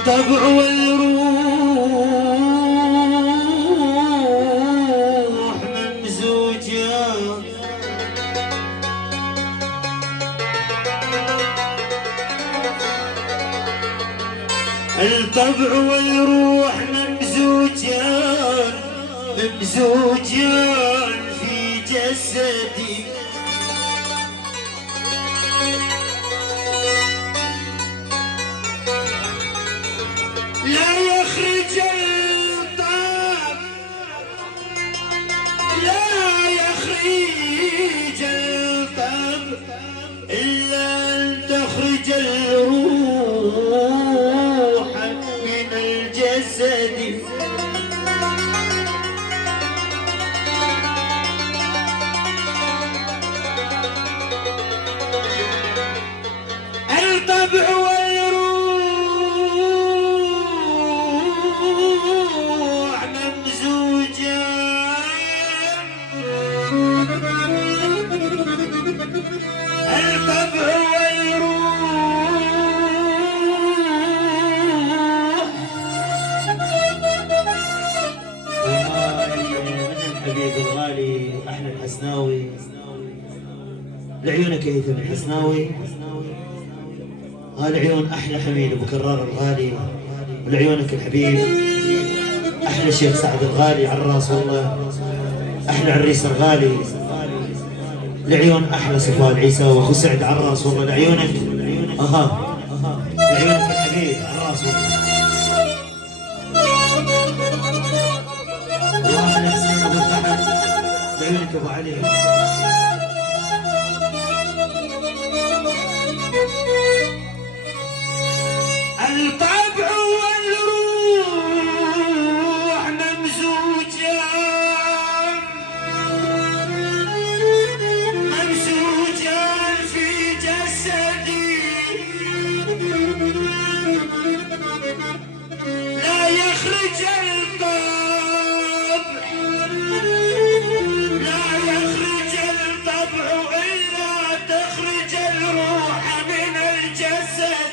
الطبع والروح ممزوجان، الطبع والروح ممزوجان، ممزوجان في جسدي. لا يخرج الطبع، لا يخرج الطبع إلا أن تخرج الروح من الجسد. الطبع والروح ممزوجان، الطبع والروح. الحبيب الغالي أحلى الحسناوي، لعيونك يا هيثم الحسناوي، العيون أحلى حميد أبو كرار الغالي، ولعيونك الحبيب أحلى الشيخ سعد الغالي عراس، والله أحلى عريس الغالي، لعيون أحلى صفوان عيسى وأخو سعد عراس، والله لعيونك لعيونك الحبيب عراس، والله أحلى حسين أبو الفحم، لعيونك أبو علي. الطبع والروح ممزوجان، ممزوجان في جسدي. لا يخرج الطبع، لا يخرج الطبع إلا تخرج الروح من الجسد.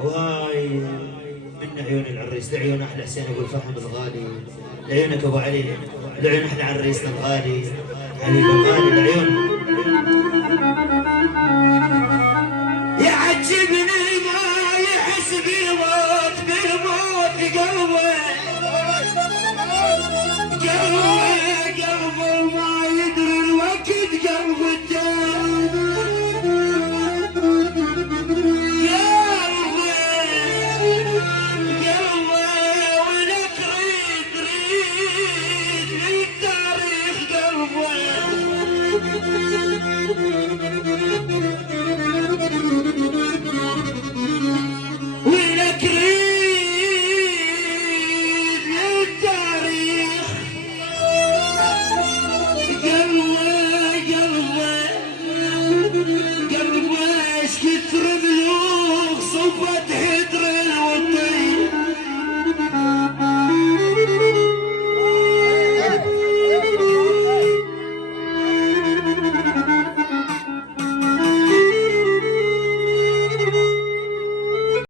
واي من عيون العريس، لعيون احلى حسين ابو الفحم الغالي، لعيونك ابو علي، لعيون احلى عريسنا الغالي حبيب الغالي، لعيون